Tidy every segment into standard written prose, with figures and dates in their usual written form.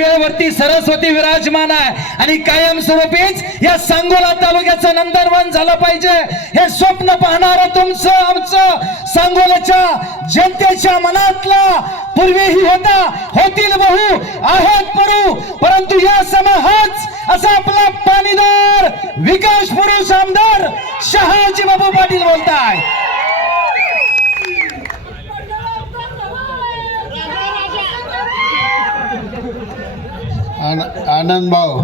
वेळेवरती सरस्वती विराजमान आहे आणि कायमस्वरूपीच या सांगोला तालुक्याचं नंबर 1 झालं पाहिजे हे स्वप्न पाहणारं तुमचं आमचं सांगोल्याच्या जनतेच्या मनातला पूर्वीही होता, होतील बहु, आहेत पडू, परंतु या समाहाच असा आपला पाणीदार विकास पुरुष आमदार शहाजी बाबू पाटील बोलताय। आनंद भाऊ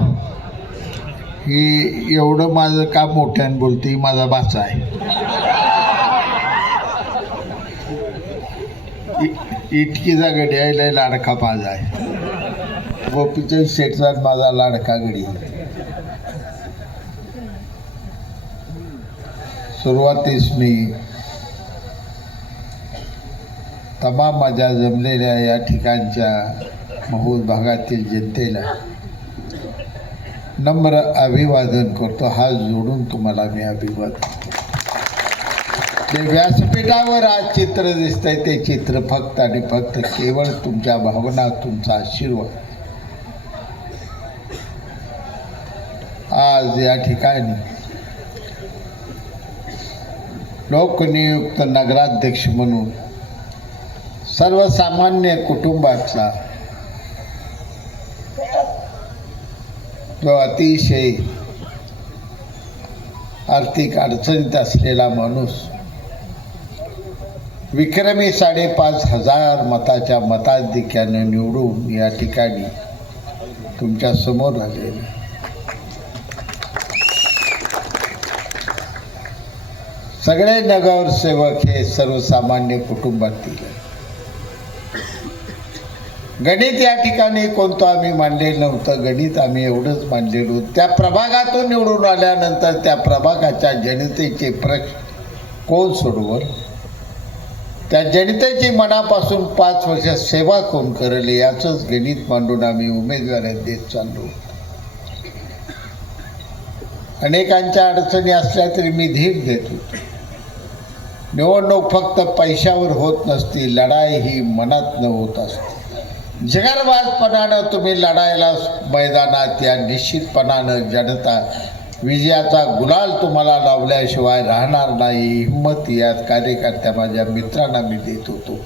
ही एवढं माझं काम मोठ्याने बोलते, माझा भाचा आहे। इटकीचा गडी आहे, लय लाडका माझा आहे। गोपीचंद शेठचा माझा लाडका गडी। सुरुवातीस मी तमाम माझ्या जमलेल्या या ठिकाणच्या महूद भागातील जनतेला नम्र अभिवादन करतो। हात जोडून तुम्हाला मी अभिवादन। जे व्यासपीठावर आज चित्र दिसतंय ते चित्र फक्त आणि फक्त केवळ तुमच्या भावना, तुमचा आशीर्वाद। आज या ठिकाणी लोकनियुक्त नगराध्यक्ष म्हणून सर्वसामान्य कुटुंबातला जो अतिशय आर्थिक अडचणीत असलेला माणूस विक्रमी 5,500 मताच्या मताधिक्यानं निवडून या ठिकाणी तुमच्या समोर आलेले सगळे नगरसेवक हे सर्वसामान्य कुटुंबातील। गणित या ठिकाणी कोणतं आम्ही मांडलेलं नव्हतं, गणित आम्ही एवढंच मांडलेलो, त्या प्रभागातून निवडून आल्यानंतर त्या प्रभागाच्या जनतेचे प्रश्न कोण सोडवल, त्या जनतेची मनापासून 5 वर्ष सेवा कोण करेल याचंच गणित मांडून आम्ही उमेदवारी देत चाललो। अनेकांच्या अडचणी असल्या तरी मी धीर देतो। निवडणूक फक्त पैशावर होत नसती, लढाई ही मनातनं होत असते। जगरबाजपणानं तुम्ही लढायला मैदानात या निश्चितपणानं जनता विजयाचा गुलाल तुम्हाला लावल्याशिवाय राहणार नाही। हिंमत या कार्यकर्त्या माझ्या मित्रांना मी देत होतो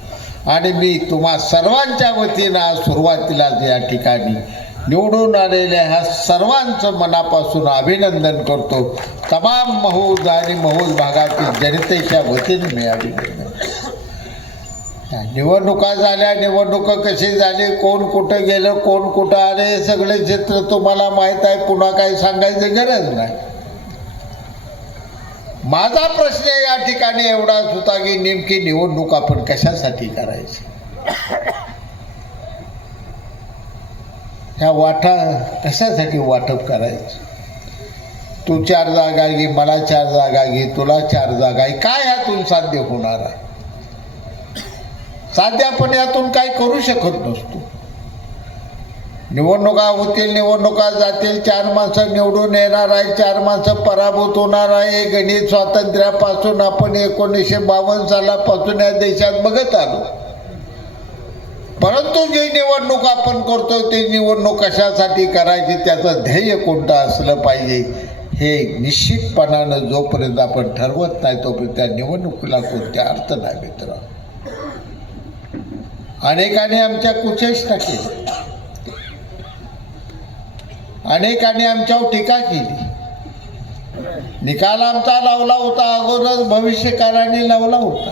आणि मी तुम्हा सर्वांच्या वतीनं सुरुवातीलाच या ठिकाणी निवडून आलेल्या ह्या सर्वांचं मनापासून अभिनंदन करतो। तमाम महूद आणि महूद भागातील जनतेच्या वतीने मी अभिनंदन। निवडणुका झाल्या, निवडणुका कशी झाली, कोण कुठं गेलं, कोण कुठं आले, हे सगळे चित्र तुम्हाला माहीत आहे, पुन्हा काही सांगायची गरज नाही। माझा प्रश्न या ठिकाणी एवढाच होता की नेमकी निवडणूक आपण कशासाठी करायची, ह्या वाटा कशासाठी वाटप करायचं। तू 4 जागा घे, मला 4 जागा घे, तुला 4 जागा घे, काय ह्यातून साध्य होणार आहे? साध्य आपण यातून काही करू शकत नसतो। निवडणुका होतील, निवडणुका जातील, 4 माणसं निवडून येणार आहे, 4 माणसं पराभूत होणार आहे। गणित स्वातंत्र्यापासून आपण 1952 सालापासून या देशात बघत आलो, परंतु जी निवडणूक आपण करतोय ती निवडणूक कशासाठी करायची, त्याचं ध्येय कोणतं असलं पाहिजे हे निश्चितपणानं जोपर्यंत आपण ठरवत नाही तोपर्यंत त्या निवडणुकीला कोणत्या अर्थ नाही मित्र। अनेकांनी आमच्या कुचेष्टा केली, अनेकांनी आमच्यावर टीका केली। निकाल आमचा लावला होता, अगोदर भविष्यकाळाने लावला होता।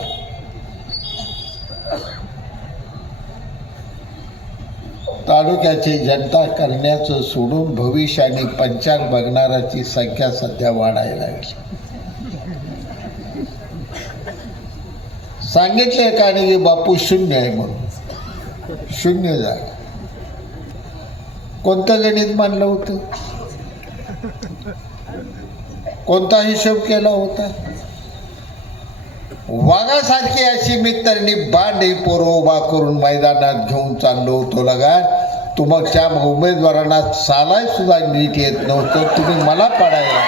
तालुक्याची जनता करण्याचं सोडून भविष्य आणि पंचांग बघणाराची संख्या सध्या वाढायला लागली। सांगितले का नाही की बापू 0 आहे म्हणून, 0 जागा। कोणतं गणित मांडलं होतं, कोणता हिशोब केला होता? वाघासारखी अशी मित्रांनी बांधी पोरं उभा करून मैदानात घेऊन चाललो होतो लगा। तुमच्या उमेदवारांना चालाय सुद्धा नीट येत नव्हतं, तुम्ही मला पाडायला,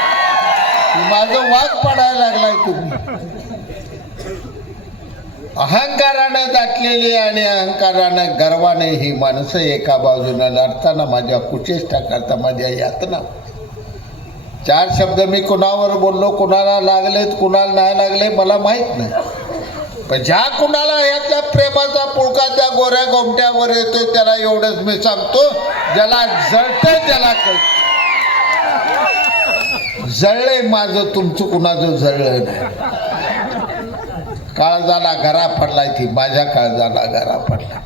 माझं वाघ पाडायला लागलाय तुम्ही। अहंकारानं दाटलेली आणि अहंकारानं गर्वाने ही माणसं एका बाजूनं लढताना माझ्या कुचेष्टा करता माझ्या यातना. 4 शब्द मी कुणावर बोललो, कुणाला लागलेत कुणाला नाही लागले मला माहीत नाही, पण ज्या कुणाला यातल्या प्रेमाचा पुळका त्या गोऱ्या गोमट्यावर येतो त्याला एवढंच मी सांगतो, ज्याला जळतं त्याला कळतं. जळलंय माझं, तुमचं कुणाचं जळलं नाही. काळजाला घरा पडलाय ती माझ्या काळजाला घरा पडला.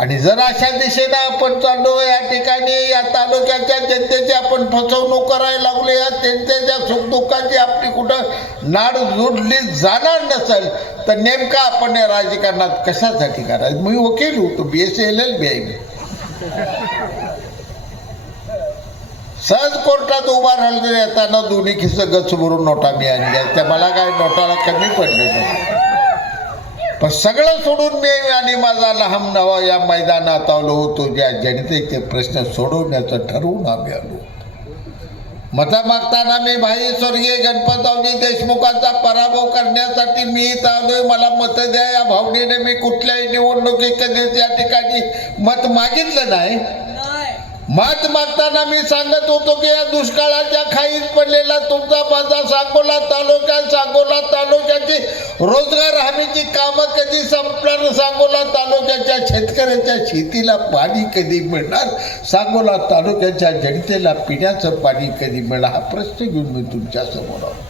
आणि जर अशा दिशेनं आपण चाललो या ठिकाणी या तालुक्याच्या जनतेची आपण फसवणूक करायला लागलो, या जनतेच्या सुखदुःखाची आपली कुठं नाड जोडली जाणार नसेल तर नेमका आपण या राजकारणात कशासाठी करायचं. मी वकील होतो, BSc LLB आहे मी. सहज कोर्टात उभा राहिलो येताना दोन्ही खिस्स गच भरून नोटा मी आणल्या, त्या मला काय नोटाला कमी पडले नाही. पण सगळं सोडून मी आणि माझा लहान नवा या मैदानात आलो होतो, ज्या जनतेचे प्रश्न सोडवण्याचं ठरवून आम्ही आलो. मतं मागताना मी भाई स्वर्गीय गणपतरावजी देशमुखांचा पराभव करण्यासाठी मी इथं आलोय, मला मतं द्या या भावनेने मी कुठल्याही निवडणुकीत कधीच या ठिकाणी मत मागितलं नाही. मत मागताना मी सांगत होतो की या दुष्काळाच्या खाईत पडलेला तुमचा माझा सांगोला तालुक्याची रोजगार हमीची कामं कधी संपणार, सांगोला तालुक्याच्या शेतकऱ्याच्या शेतीला पाणी कधी मिळणार, सांगोला तालुक्याच्या जनतेला पिण्याचं पाणी कधी मिळणार, हा प्रश्न घेऊन मी तुमच्या समोर आलो.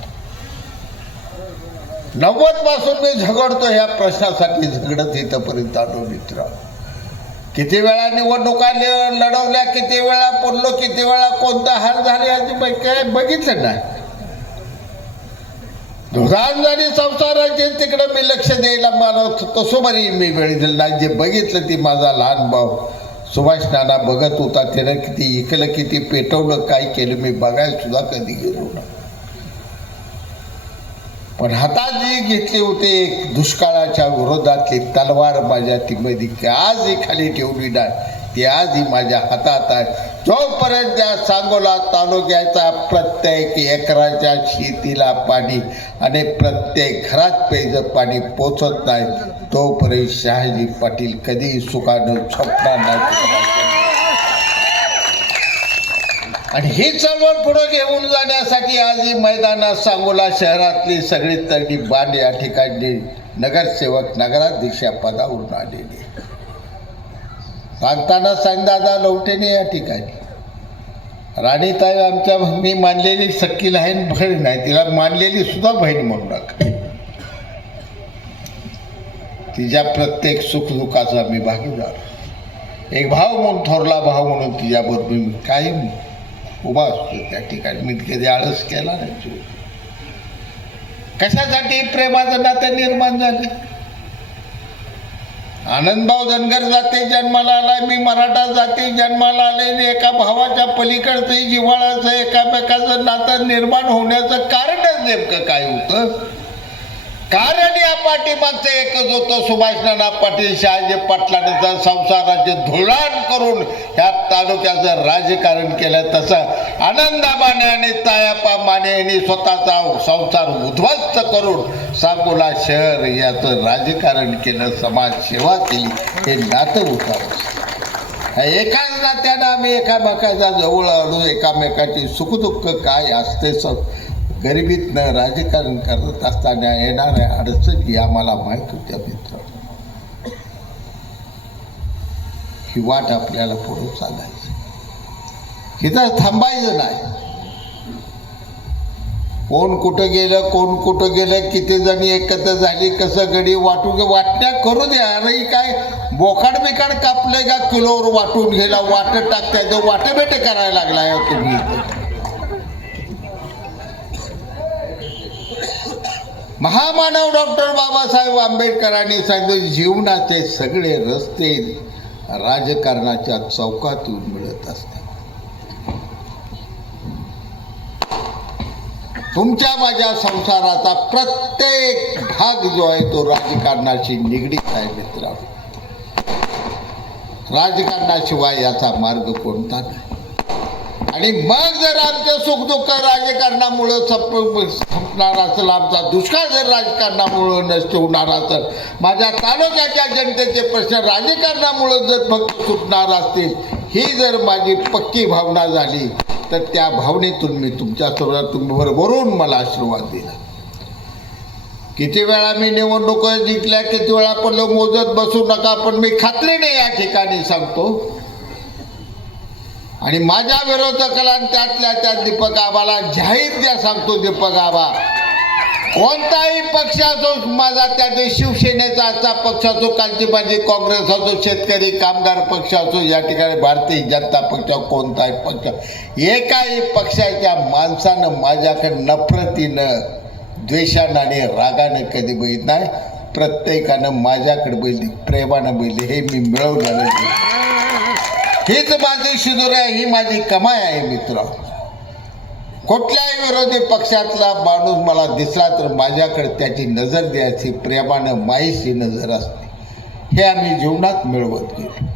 90 पासून मी झगडतो ह्या प्रश्नासाठी, झगडत इथंपर्यंत आलो मित्र. किती वेळा निवडणुका लढवल्या, किती वेळा पडलो, किती वेळा कोणता हार झाले याची काय बघितलं नाही. दुधांजारी संसाराचे तिकडे मी लक्ष द्यायला मला तसो बरी मी वेळ दिली नाही. जे बघितलं ती माझा लहान भाऊ सुभाष नाना बघत होता, त्यानं किती इकलं किती पेटवलं काय केलं मी बघायला सुद्धा कधी गेलो ना. पण हातात जी घेतली होती दुष्काळाच्या विरोधातली तलवार माझ्या ती आजही खाली ठेवली नाही, ती आजही माझ्या हातात आहे. जोपर्यंत त्या सांगोला तालुक्याचा प्रत्येक एकराच्या शेतीला पाणी आणि प्रत्येक घरात प्यायचं पाणी पोचत नाही तोपर्यंत शहाजी पाटील कधी सुखानं झोपणार नाही. आणि ही चळवळ पुढे घेऊन जाण्यासाठी आज ही मैदानात सांगोला शहरातली सगळी तगडी बांध या ठिकाणी नगरसेवक नगराध्यक्ष पदावरून आलेली. सांगताना सांगदादा लवटेने या ठिकाणी राणीताई आमच्या मी मानलेली सख्खी लहान बहीण नाही, तिला मानलेली सुद्धा बहीण म्हणू नका. तिच्या प्रत्येक सुखदुःखाचा मी भागीदार, एक भाव म्हणून थोरला भाव म्हणून तिच्याबरोबर मी कायम उभा असतो त्या ठिकाणी. मी कधी आळस केला नाही. कशासाठी प्रेमाचं नातं निर्माण झालं. आनंदभाऊ धनगर जाती जन्माला आलाय, मी मराठा जाती जन्माला आले. एका भावाच्या पलीकडचं जिव्हाळाचं एकामेकाचं नातं निर्माण होण्याचं कारणच नेमकं काय होतं. कारण या पाठीमागचं एकच होतं, सुभाषनाना पाटील शहाजी पाटलांचा संसाराचे धुळाण करून ह्या तालुक्याचं राजकारण केलं. तसं आनंदा माने आणि तायापा माने यांनी स्वतःचा संसार उद्ध्वस्त करून सांगोला शहर याचं राजकारण केलं, समाजसेवा केली. हे नातं होतं. एकाच नात्यानं आम्ही एकामेकाच्या जवळ आलो. एकामेकाची सुखदुःख काय असते गरिबीतनं राजकारण करत असताना येणाऱ्या अडचणी आम्हाला माहीत होत्या मित्र. ही वाट आपल्याला पुढे चालायची, इथं थांबायचं नाही. कोण कुठं गेलं, किती जणी एकत्र झाली, कसं गडी वाटण्या करू द्या. अरे काय बोकाड बिकाड कापले का किलोवर वाटून गेला, वाटत टाकताय तो वाटेबेटे करायला लागलाय तुम्ही. महामानव डॉक्टर बाबासाहेब आंबेडकरांनी सांगितलं, जीवनाचे सगळे रस्ते राजकारणाच्या चौकातून मिळत असतात. तुमच्या माझ्या संसाराचा प्रत्येक भाग जो आहे तो राजकारणाशी निगडीत आहे मित्रांनो. राजकारणाशिवाय याचा मार्ग कोणता नाही. आणि मग जर आमचं सुखदुःख राजकारणामुळं संपणार असेल, आमचा दुष्काळ जर राजकारणामुळं नष्ट होणार असेल, माझ्या तालुक्याच्या जनतेचे प्रश्न राजकारणामुळं जर फक्त सुटणार असतील, ही जर माझी पक्की भावना झाली तर त्या भावनेतून मी तुमच्यासोबत बरोबरून मला आशीर्वाद दिला. किती वेळा मी निवडणुका जिंकल्या, किती वेळा पण मोजत बसू नका, पण मी खात्रीने या ठिकाणी सांगतो आणि माझ्या विरोधकाला त्यातल्या त्यात दीपक आबाला जाहीर द्या सांगतो, दीपक आबा कोणताही पक्ष असो, माझा त्यात शिवसेनेचा आजचा पक्ष असो, कालची माझी काँग्रेस असो, शेतकरी कामगार पक्ष असो, या ठिकाणी भारतीय जनता पक्ष, कोणताही पक्ष, एकाही पक्षाच्या माणसानं माझ्याकडे नफरतीनं, द्वेषानं आणि रागानं कधी बघित नाही. प्रत्येकानं माझ्याकडे बघितली, प्रेमानं बघितली. हे मी मिळवलेलं आहे. हीच माझी शिदोरी आहे, ही माझी कमाई आहे मित्र. कुठल्याही विरोधी पक्षातला माणूस मला दिसला तर माझ्याकडे त्याची नजर द्यायची, प्रेमानं माईशी नजर असते. हे आम्ही जीवनात मिळवत गेलो.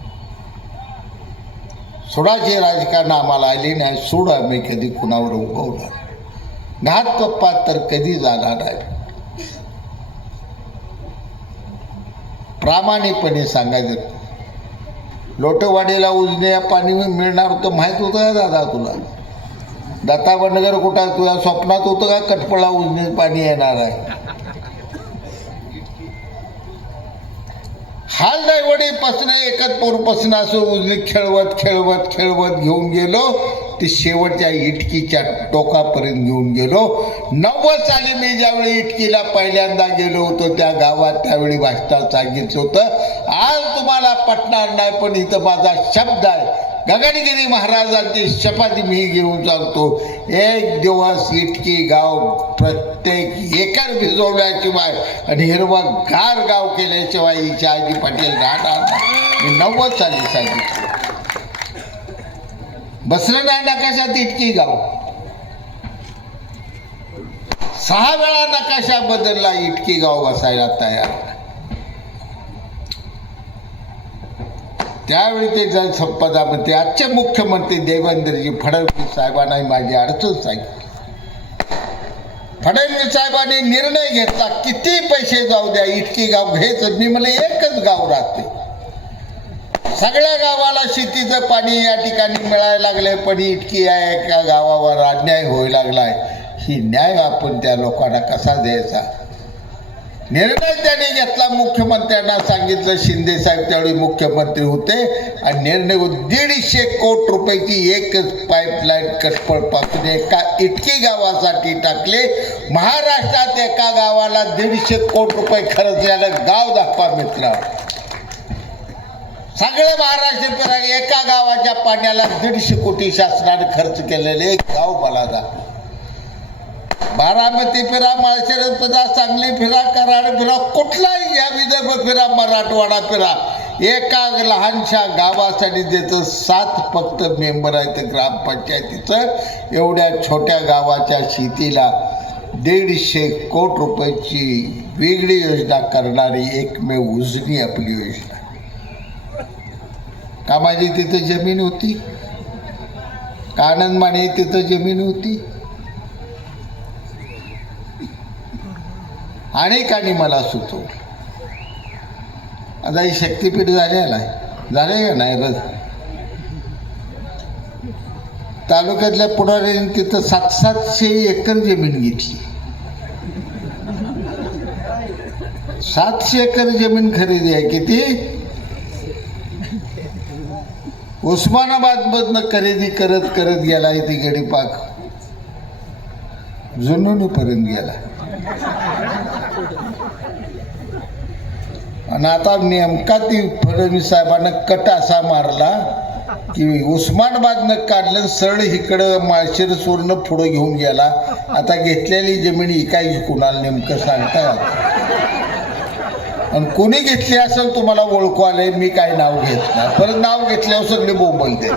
सुडाचे राजकारण आम्हाला आले नाही, सूड आम्ही कधी कुणावर उगवलं, घात कप्पात तर कधी जाणार आहे. प्रामाणिकपणे सांगायचं, लोटवाडीला उजने पाणी मिळणार होतं माहीत होतं का दादा तुला? दत्ता बंडगर कुठं तुझ्या स्वप्नात होतं का कटपळा उजने पाणी येणार आहे? हाल दैवडीपासून एकतपूरपासून असं उजनी खेळवत खेळवत खेळवत घेऊन गेलो, ते शेवटच्या इटकीच्या टोकापर्यंत घेऊन गेलो. 90 साली मी ज्यावेळी इटकीला पहिल्यांदा गेलो होतो त्या गावात, त्यावेळी भाषणात सांगितलं होतं, आज तुम्हाला पटणार नाही पण इथं माझा शब्द आहे, गगनगिरी महाराजांची शपथ मी घेऊन सांगतो, एक दिवस इटकी गाव प्रत्येक एकर भिजवल्याशिवाय आणि हिरवं गार गाव केल्याशिवाय हिच्या आजी पाटील राहणार नाही. मी 90 साली सांगितलं. बसलं नाही नकाशात इटकी गाव. 6 वेळा नकाशा बदलला, इटकी गाव बसायला तयार. त्यावेळी ते जल संपदा मंत्री, आजचे मुख्यमंत्री देवेंद्रजी फडणवीस साहेबांनाही माझी अडचण सांगितली. फडणवीस साहेबांनी निर्णय घेतला, किती पैसे जाऊ द्या, इटकी गाव घ्यायचं. मी मला एकच गाव राहते, सगळ्या गावाला शेतीचं पाणी या ठिकाणी मिळायला लागले, पण इटकी या एका गावावर अन्याय व्हायला लागलाय. ही न्याय आपण त्या लोकांना कसा द्यायचा? निर्णय त्याने घेतला. मुख्यमंत्र्यांना सांगितलं, शिंदे साहेब त्यावेळी मुख्यमंत्री होते, आणि निर्णय 150 कोटी रुपयाची एकच पाईपलाईन कटपळपासून एका इटकी गावासाठी टाकले. महाराष्ट्रात एका गावाला 150 कोटी रुपये खर्च झालं. गाव दाखवा मित्र, सगळे महाराष्ट्र फिरा, एका गावाच्या पाण्याला 150 कोटी शासनाने खर्च केलेले एक गाव मला दाखवा. बारामती फिरा, माळशिरस फिरा, सांगली फिरा, कराड फिरा, कुठलाही या विदर्भ फिरा, मराठवाडा फिरा, एका लहानशा गावासाठी त्याचं 7 फक्त मेंबर आहेत ग्रामपंचायतीचं. एवढ्या छोट्या गावाच्या शेतीला 150 कोटी रुपयाची वेगळी योजना करणारी एकमेव उजनी आपली योजना. का माझी तिथं जमीन होती? का आनंद माने तिथं जमीन होती? अनेकांनी मला सुचवलं. आता ही शक्तीपीठ झालेला आहे, झाले का नाही? रज तालुक्यातल्या पुढाऱ्यांनी तिथं 700 एकर जमीन घेतली. 700 एकर जमीन खरेदी आहे. किती? उस्मानाबादमधनं खरेदी करत करत गेला आहे ती गडी, पाक जुनूनपर्यंत गेला. आणि आता नेमका ती फडणवीस साहेबांना कट असा मारला की उस्मानाबादनं काढलं, सरळ इकडं माळशिरसवरनं पुढं घेऊन गेला. आता घेतलेली जमीन इकायची कुणाला नेमकं सांगता? आणि कोणी घेतली असेल तुम्हाला ओळखू आलंय, मी काही नाव घेत नाही. परत नाव घेतल्यावर सगळे बोंबलते.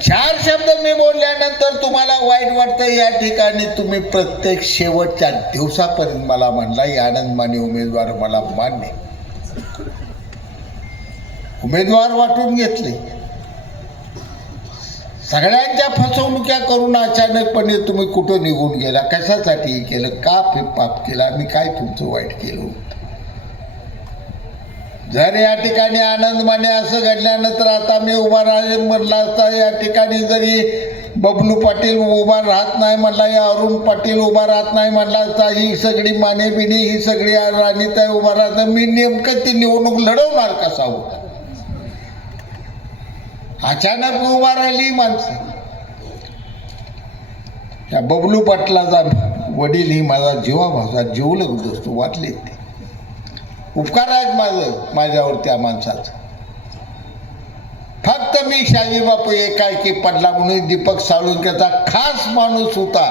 4 शब्द मी बोलल्यानंतर तुम्हाला वाईट वाटतं, या ठिकाणी तुम्ही प्रत्येक शेवटच्या दिवसापर्यंत मला म्हणला ही आनंद माने उमेदवार मला मान्य. उमेदवार वाटून घेतले, सगळ्यांच्या फसवणुक्या करून अचानकपणे तुम्ही कुठं निघून गेला, कशासाठी केलं, का पाप केला, मी काय तुमचं वाईट केलं. जर या ठिकाणी आनंद माने असं घडल्यानंतर आता मी उभा राहील म्हणला असता, या ठिकाणी जरी बबलू पाटील उभा राहत नाही म्हणला, या अरुण पाटील उभा राहत नाही म्हणला असता, ही सगळी माने बिनी ही सगळी राणीताई उभा राहत, मी नेमकं ती निवडणूक लढवणार कसा होता. अचानक उभा राहिली माणसं. त्या बबलू पाटलाचा वडील ही माझा जीवाभाचा जीवलग दोस्त वाटले, ते उपकार आहेत माझ्यावर त्या माणसाचं. फक्त मी शाजी बापू एकाएकी पडला म्हणून दीपक साळुंकेचा खास माणूस होता,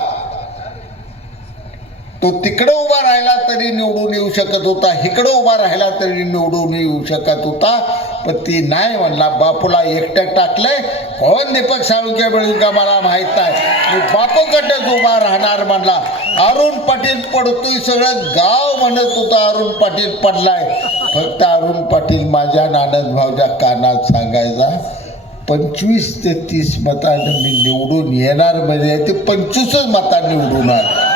तो तिकडं उभा राहिला तरी निवडून येऊ शकत होता, इकडं उभा राहिला तरी निवडून येऊ शकत होता, पण ती नाही म्हणला. बापूला एकटं टाकलंय. कोण दीपक साळुंके मिळून का मला माहित नाही, मी बापूकडच उभा राहणार म्हणला. अरुण पाटील पडतोय, सगळं गाव म्हणत होतं अरुण पाटील पडलाय. फक्त अरुण पाटील माझ्या आनंद भाऊच्या कानात सांगायचा, 25 ते 30 मतांनी मी निवडून येणार, म्हणजे ते 25च मतांनी निवडून आले.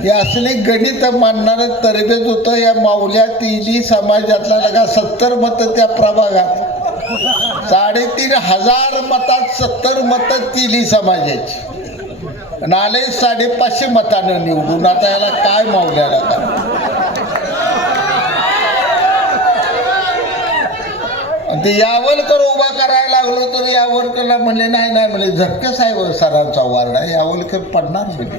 हे असले गणित मानणारं तरबेज होतं. या माऊल्या तिली समाजातला लगा 70 मतं त्या प्रभागात, 3,500 मतात 70 मतं तिली समाजाची, आणि आले 550 मतानं निवडून. आता याला काय माऊल्याला काय. ते यावलकर उभा करायला लागलो तर यावलकरला म्हणले नाही नाही म्हणले, झटके साहेब सरांचा वार्ड आहे, यावलकर पडणार म्हणजे.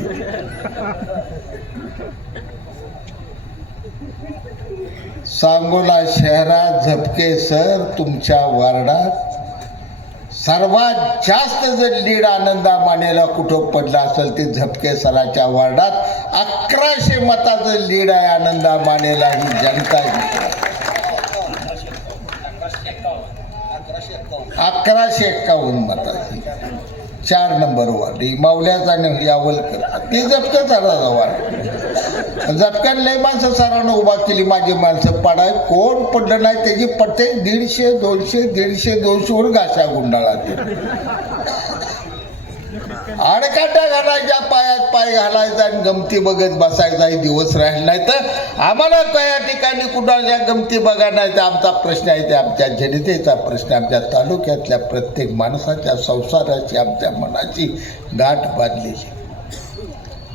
सांगोला शहरात झपके सर तुमच्या वार्डात सर्वात जास्त जर लीड आनंदा मानेला कुठं पडला असेल ते झपके सराच्या वार्डात 1100 मताचं लीड आहे आनंदा मानेला. ही जनता 1151 मताची 4 नंबर वार्ड. ही मावल्याचा यावलकर ती झपके सराचा वार्ड. झटक्यान लय माणसं सरानं उभा केली, माझी माणसं पडाय कोण पडलं नाही त्याची पडते 150 200 150 200 वर घाशा गुंडाळा. आडकाटा घालायच्या पायात पाय घालायचा आणि गमती बघत बसायचा. हे दिवस राहिले नाही तर आम्हाला त्या ठिकाणी कुणाच्या गमती बघा नाही, तर आमचा प्रश्न आहे, ते आमच्या जनतेचा प्रश्न, आमच्या तालुक्यातल्या प्रत्येक माणसाच्या संसाराची आमच्या मनाची गाठ बांधलेली.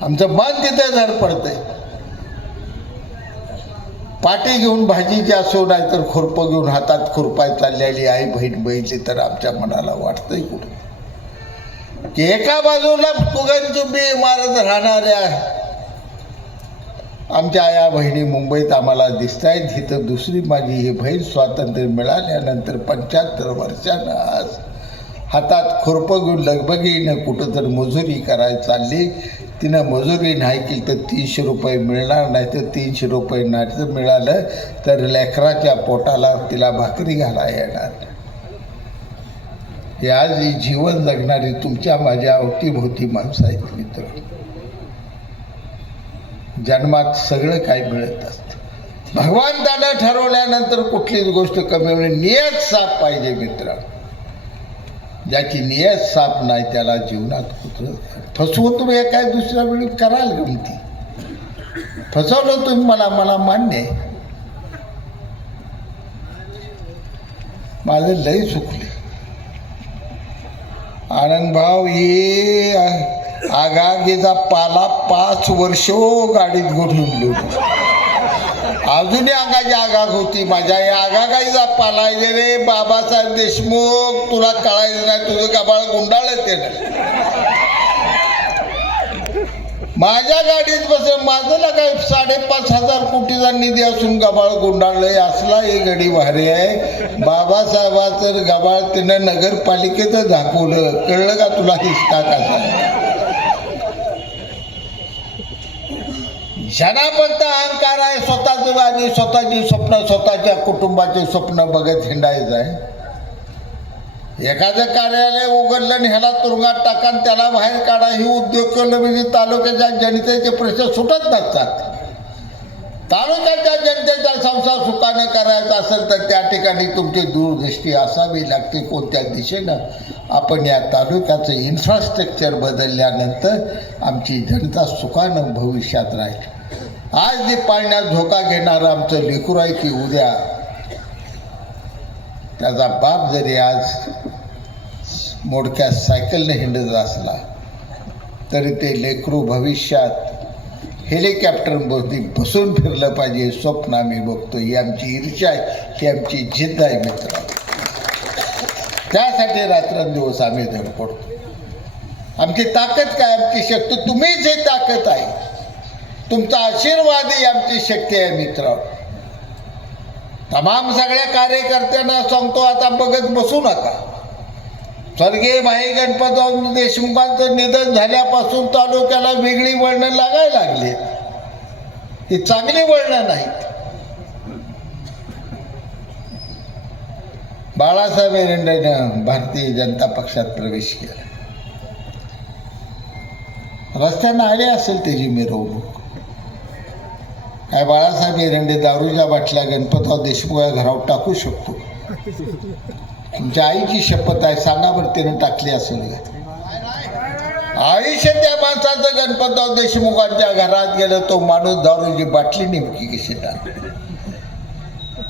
आमचं मन तिथे धड पडतंय. पाटी घेऊन भाजीची असो नाही तर खुरपं घेऊन हातात खुरपाय चाललेली आई बहीण बहिणी तर आमच्या मनाला वाटतंय कुठं की एका बाजूला फुगनचुंबी मारत राहणाऱ्या आमच्या आया बहिणी मुंबईत आम्हाला दिसत आहेत. तिथं दुसरी माझी ही बहीण स्वातंत्र्य मिळाल्यानंतर 75 वर्षानं आज हातात खुरपं घेऊन लगबगीनं कुठं तर मजुरी करायला चालली. तिनं मजुरी नाही केली तर 300 रुपये मिळणार नाही, तर 300 रुपये नाही तर मिळालं तर लेकराच्या पोटाला तिला भाकरी घाला येणार. हे आज ही जीवन जगणारी तुमच्या माझ्या अवतीभोवती माणसं आहेत मित्र. जन्मात सगळं काही मिळत असतं. भगवंतानं ठरवल्यानंतर कुठलीच गोष्ट कमी होणे. नियत साफ पाहिजे मित्र. ज्याची नियत साफ नाही त्याला जीवनात कुठं फसवून तुम्ही एका दुसऱ्या वेळी कराल गमती. फसवलं तुम्ही मला मान्य आहे. माझं लय चुकले. आनंद भाऊ ये आगागीचा पाला 5 वर्ष गाडीत घोटून अजूनही अंगाची आगाग होती. माझ्या या आगागाईचा पाला रे बाबासाहेब देशमुख तुला कळायचं नाही, तुझं कपाळ गुंडाळलं ते नाही. माझ्या गाडीत बसेल माझं काय 5,500 कोटीचा निधी असून गबाळ गुंडाळलंय. असला ही गडी भारी आहे. बाबासाहेबाचं गबाळ त्यानं नगरपालिकेचं दाखवलं. कळलं का तुला हिसका कसा. जनापर्यंत अहंकार आहे. स्वतःच आणि स्वतःची स्वप्न स्वतःच्या कुटुंबाचे स्वप्न बघत हिंडायचं आहे. एखादं कार्यालय उघडलं आणि ह्याला तुरुंगात टाका आणि त्याला बाहेर काढा ही उद्योग केलं म्हणजे तालुक्याच्या जनतेचे प्रश्न सुटत नसतात. तालुक्याच्या जनतेचा संसार सुखाने करायचा असेल तर त्या ठिकाणी तुमची दूरदृष्टी असावी लागते. कोणत्या दिशेनं आपण या तालुक्याचं इन्फ्रास्ट्रक्चर बदलल्यानंतर आमची जनता सुखानं भविष्यात राहील. आज जे पाळण्यात धोका घेणारं आमचं लेकरू आहे की उद्या त्याचा बाप जरी आज मोडक्या सायकलने हिंडत असला तरी ते लेकरू भविष्यात हेलिकॉप्टरमध्ये बसून फिरलं पाहिजे स्वप्न आम्ही बघतो. ही आमची ईर्ष्या आहे, ही आमची जिद्द आहे मित्र. त्यासाठी रात्रंदिवस आम्ही धडपडतो. आमची ताकद काय, आमची शक्ती तुम्हीच हे ताकद आहे. तुमचा आशीर्वाद ही आमची शक्ती आहे मित्र. तमाम सगळ्या कार्यकर्त्यांना सांगतो, आता बघत बसू नका. स्वर्गीय भाई गणपतराव देशमुखांचं निधन झाल्यापासून तालुक्याला वेगळी वळणं लागायला लागली. ही चांगली वळणं नाहीत. बाळासाहेब एरंडेनं भारतीय जनता पक्षात प्रवेश केला. रस्त्यानं आले असेल त्याची मिरवणूक. काय बाळासाहेब एरंडे दारूच्या बाटल्या गणपतराव देशमुख घरावर टाकू शकतो? तुमच्या आईची शपथ आहे, सांगा बरं त्यानं टाकली असेल का? आयुष्य त्या माणसाचं गणपतराव देशमुखांच्या घरात गेलं, तो माणूस दारूची बाटली नेमकी कशी टाकली?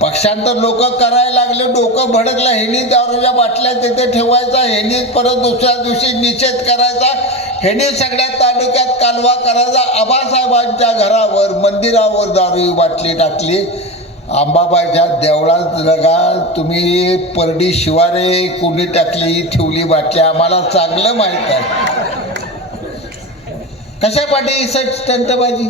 पक्षांतर लोक करायला लागले, डोकं भडकलं. ह्यांनी दारूच्या बाटल्या तिथे ठेवायचा, ह्यांनी परत दुसऱ्या दिवशी निषेध करायचा, ह्यांनी सगळ्या तालुक्यात कालवा करायचा. आबासाहेबांच्या घरावर मंदिरावर दारू बाटली टाकली. अंबाबाईच्या देवळात लगा तुम्ही परडी शिवारे कोणी टाकली ठेवली बाटली आम्हाला चांगलं माहीत आहे. कशापाठी स्टंटबाजी?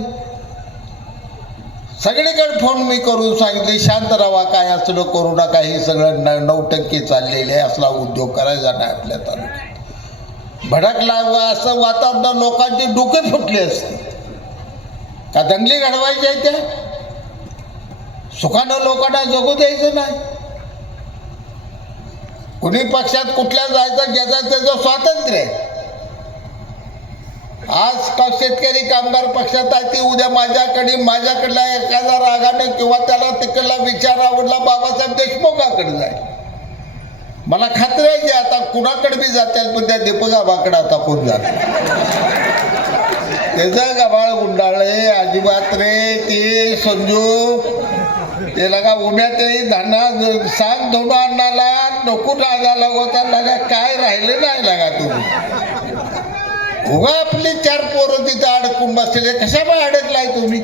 सगळीकडे फोन मी करून सांगितले, शांत राहा, काय असलं करू नका. हे सगळं 9% चाललेले आहे. असला उद्योग करायचा नाही आपल्या तालुक्यात. भडकला असं वातावरण लोकांचे डोके फुटले असते का? दंगली घडवायच्या आहेत त्या? सुखानं लोकांना जगू द्यायचं नाही. कुणी पक्षात कुठल्या जायचं ज्याचं त्याचं स्वातंत्र्य आहे. आज का शेतकरी कामगार पक्षात आहे, ती उद्या माझ्याकडला एखादा रागाने किंवा त्याला तिकडला विचार आवडला बाबासाहेब देशमुखाकडे जाईल. मला खात्री आहे की आता कुणाकडे बी जातील, पण त्या दीपकाबाकडे आता कोण जात त्याचं गबाळ गुंडाळे अजिबात रे. ते संजू ते लगा उम्या ते धाना सांग धोंडू अन्नाला नको राजाला होता लगा काय राहिले नाही लगा. तुम्ही उगा आपली 4 पोरं तिथं अडकून बसलेले, कशामुळे अडकलाय तुम्ही?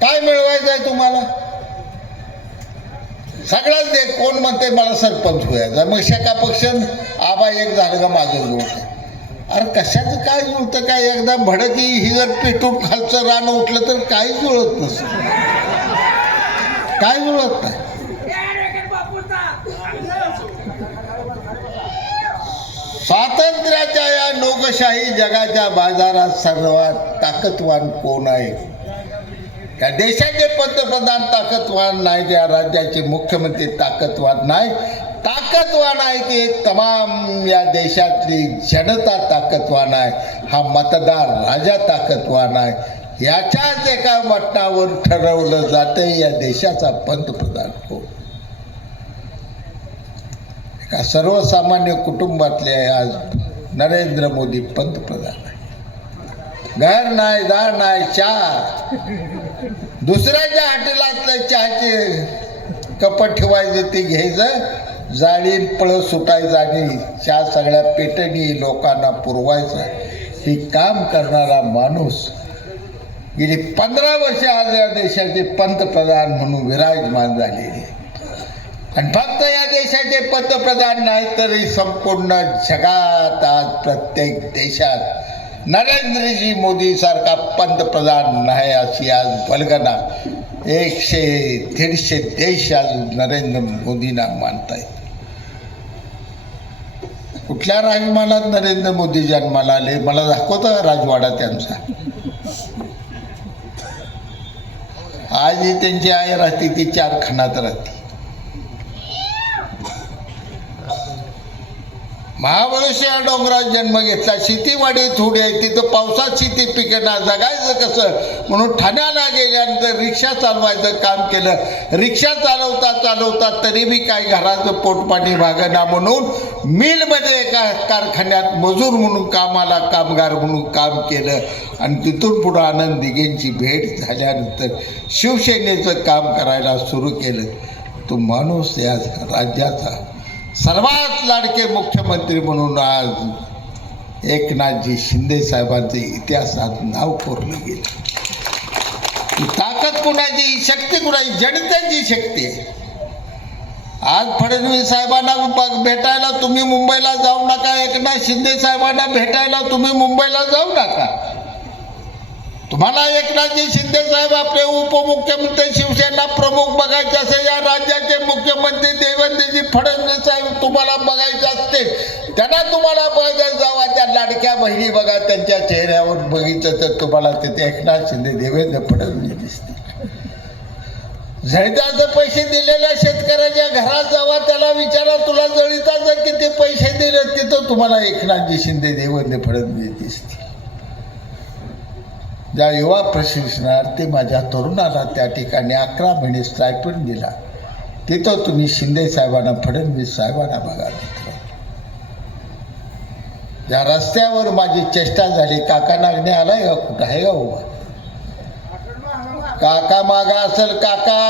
काय मिळवायचंय तुम्हाला? सगळ्याच दे. कोण म्हणते मला सरपंच व्हायचा, मग शेका पक्ष आबा एक झालं का माझं जुळत. अरे कशाचं काय जुळतं? काय एकदा भडकी ही जर पेटून खालचं रान उठलं तर काही जुळत नसतं, काय जुळत नाही. स्वातंत्र्याच्या या लोकशाही जगाच्या बाजारात सर्वात ताकदवान कोण आहे? या देशाचे पंतप्रधान ताकदवान नाही, या राज्याचे मुख्यमंत्री ताकदवान नाही. ताकदवान आहे की तमाम या देशातली जनता ताकदवान आहे. हा मतदार राजा ताकदवान आहे. याच्याच एका मतावर ठरवलं जाते या देशाचा पंतप्रधान कोण. एका सर्वसामान्य कुटुंबातले आज नरेंद्र मोदी पंतप्रधान आहे. घर नाही, दार नाही, चहा दुसऱ्याच्या हॉटेलातलं चहाचे कपट ठेवायचं, ते घ्यायचं, जाळीन पळ सुटायचं आणि चहा सगळ्या पेटणी लोकांना पुरवायचं. हे काम करणारा माणूस गेली 15 वर्षे आज या देशाचे पंतप्रधान म्हणून विराजमान झालेले. आणि फक्त या देशाचे पंतप्रधान नाही तरी संपूर्ण जगात आज प्रत्येक देशात नरेंद्रजी मोदी सारखा पंतप्रधान नाही अशी आज वल्गना 100-150 देश आज नरेंद्र मोदींना मानतायत. कुठल्या राजमानात नरेंद्र मोदी जन्माला आले मला दाखवतो का राजवाडा त्यांचा? आजही त्यांची आई राहते ती 4 खणात राहते. महाबळेश्वर डोंगरात जन्म घेतला, शेतीवाडी थोडी आहे, तिथं पावसात शेती पिकणार, जगायचं कसं म्हणून ठाण्याला गेल्यानंतर रिक्षा चालवायचं काम केलं. रिक्षा चालवता चालवता तरी मी काय घराचं पोटपाणी भागना म्हणून मिलमध्ये एका कारखान्यात मजूर म्हणून कामाला, कामगार म्हणून काम केलं. आणि तिथून पुढं आनंद दिघेंची भेट झाल्यानंतर शिवसेनेचं काम करायला सुरू केलं. तो माणूस या राज्याचा सर्वात लाडके मुख्यमंत्री म्हणून आज एकनाथजी शिंदे साहेबांचे इतिहासात नाव कोरलं गेलं. ही ताकद कुणाची, शक्ती कुणाची? जनतेची शक्ती आहे. आज फडणवीस साहेबांना भेटायला तुम्ही मुंबईला जाऊ नका, एकनाथ शिंदे साहेबांना भेटायला तुम्ही मुंबईला जाऊ नका. तुम्हाला एकनाथजी शिंदे साहेब आपले उपमुख्यमंत्री, शिवसेना प्रमुख बघायचे असेल, या राज्याचे मुख्यमंत्री देवेंद्रजी फडणवीस साहेब तुम्हाला बघायचे असतील, त्यांना तुम्हाला बघायचं जावा. त्या लाडक्या बहिणी बघा, त्यांच्या चेहऱ्यावर बघितलं तर तुम्हाला तिथे एकनाथ शिंदे, देवेंद्र फडणवीस दिसतील. जळीताचे पैसे दिलेल्या शेतकऱ्याच्या घरात जावा, त्याला विचारा तुला जळीताचे किती पैसे दिले, तिथं तुम्हाला एकनाथजी शिंदे, देवेंद्र फडणवीस दिसतील. ज्या युवा प्रशिक्षणार्थी माझ्या तरुणाला त्या ठिकाणी 11 महिने स्टायपेंड दिला, तिथं तुम्ही शिंदे साहेबांना, फडणवीस साहेबांना बघा. मित्र, ज्या रस्त्यावर माझी चेष्टा झाली, काका नागणे आलाय का? कुठं आहे का उभा? काका मागा असेल. काका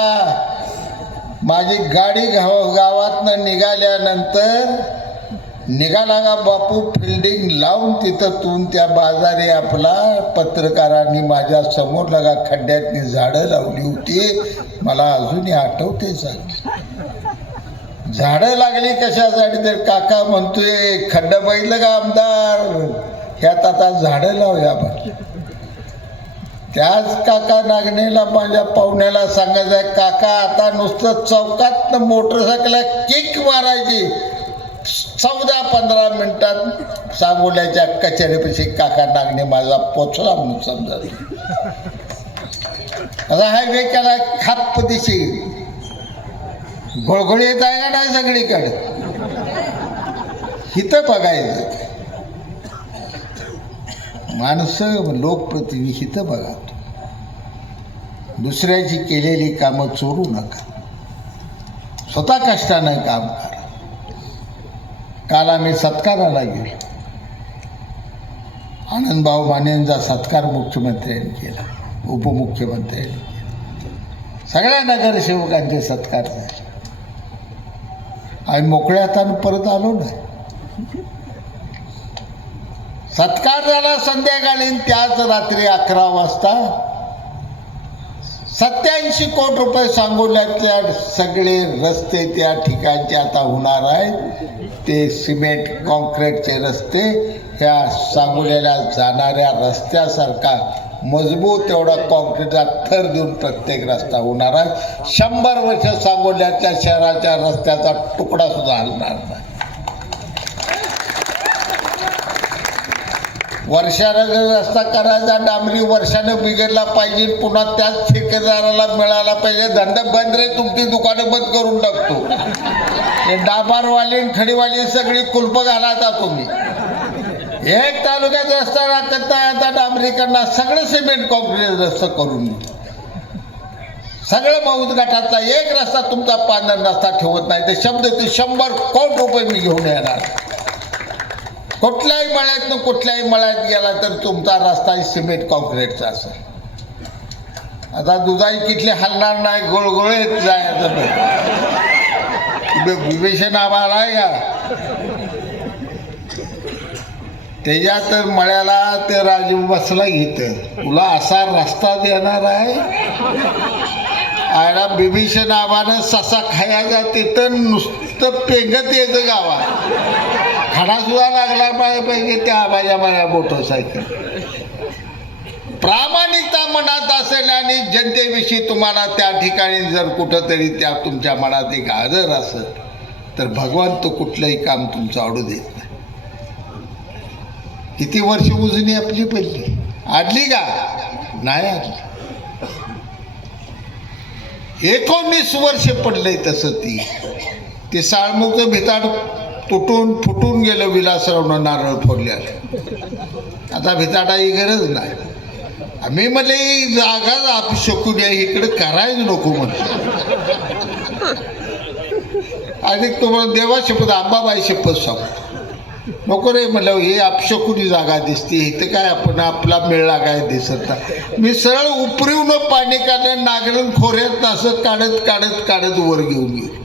माझी गाडी गावातनं निघाल्यानंतर निघाला का बापू, फिल्डिंग लावून तिथं त्या बाजारी आपला पत्रकारांनी माझ्या समोर लगा खड्ड्यातनी झाडं लावली होती. मला अजूनही आठवते झाडं लागली कशासाठी? तर काका म्हणतोय खड्डा बघितलं का आमदार, ह्यात आता झाडं लावूया आपण. त्याच काका नागणेला माझ्या पाहुण्याला सांगायचं, काका आता नुसतं चौकात मोटरसायकल किक मारायची, 14-15 मिनिटात सांगोल्याच्या कचेरीपाशी काका नागणे माझा पोचला म्हणून समजा. आता हायवे केला खाप दिशी, घोळघोळी येत आहे का नाही सगळीकडे? हिथं बघायचं माणसं, लोकप्रतिनिधी हिथं बघा. दुसऱ्याची केलेली कामं चोरू नका, स्वतः कष्टानं काम करा. काल आम्ही सत्काराला गेलो, आनंदभाऊ मानेंचा सत्कार मुख्यमंत्र्यांनी केला, उपमुख्यमंत्र्यांनी केला, सगळ्या नगरसेवकांचे सत्कार झाले. आम्ही मोकळ्या हातानं परत आलो ना. सत्कार झाला संध्याकाळी, त्याच रात्री 11 वाजता 87 कोटी रुपये सांगोल्यातल्या सगळे रस्ते त्या ठिकाणचे आता होणार आहेत. ते सिमेंट कॉन्क्रीटचे रस्ते ह्या सांगोल्याला जाणाऱ्या रस्त्यासारखा मजबूत एवढा कॉन्क्रीटचा थर देऊन प्रत्येक रस्ता होणार आहे. 100 वर्ष सांगोल्यातल्या शहराच्या रस्त्याचा तुकडा सुद्धा हलणार नाही. वर्षानं रस्ता करायचा, डांबरी वर्षानं बिघडला पाहिजे, पुन्हा त्याच ठेकेदाराला मिळाला पाहिजे. धंदा बंद रे, तुमची दुकानं बंद करून टाकतो. हे डांबरवाली खडीवाली सगळी कुलप घालायचा तुम्ही. एक तालुक्यात रस्ता राखत नाही, आता डांबरीकरणार, सगळं सिमेंट कॉन्क्रीट रस्ता करून, सगळं मौत गटाचा एक रस्ता तुमचा पांढरा रस्ता ठेवत नाही. ते शब्द ते 100 कोटी रुपये मी घेऊन येणार. कुठल्याही मळ्यातनं कुठल्याही मळ्यात गेला तर तुमचा रस्ता सिमेंट कॉन्क्रीटचा असेल. आता दुधाई किटली हलणार नाही, गोळगोळीत जायचं. विभीषण आम्हाला आहे का त्याच्या तर मळ्याला ते राजू बसला घेतं, तुला असा रस्ता देणार आहे. आयला विभीषण आबानं ससा खायचा, तिथं नुसतं पेंगत यायचं गावात. खडा सुद्धा लागला पाहिजे त्या आबाच्या माझ्या मोटरसायकल. प्रामाणिकता मनात असेल आणि जनतेविषयी तुम्हाला त्या ठिकाणी जर कुठंतरी त्या तुमच्या मनात एक आदर असेल तर भगवंत कुठलंही काम तुमचं आवडू देत नाही. किती वर्ष उजनी आपली पडली, आडली का नाही आडली. 19 वर्ष पडलंय तसं ती साळमुखचं भिताड तुटून फुटून गेलं विलासरावनं नारळ फोडल्यात. आता भिताडाही गरज नाही. आम्ही म्हटलं ही जागाच अपशकुन आहे, इकडे करायचं नको म्हटलं. आणि तुम्हाला देवा शपथ अंबाबाई शपथ सांगतो नको रे म्हटलं, हे अपशकुनी जागा दिसते इथं, काय आपण आपला मेळा काय दिसत नाही. मी सरळ उपरीवनं पाणी काढलं, नागरण खोऱ्यात असं काढत काढत काढत वर घेऊन गेलो.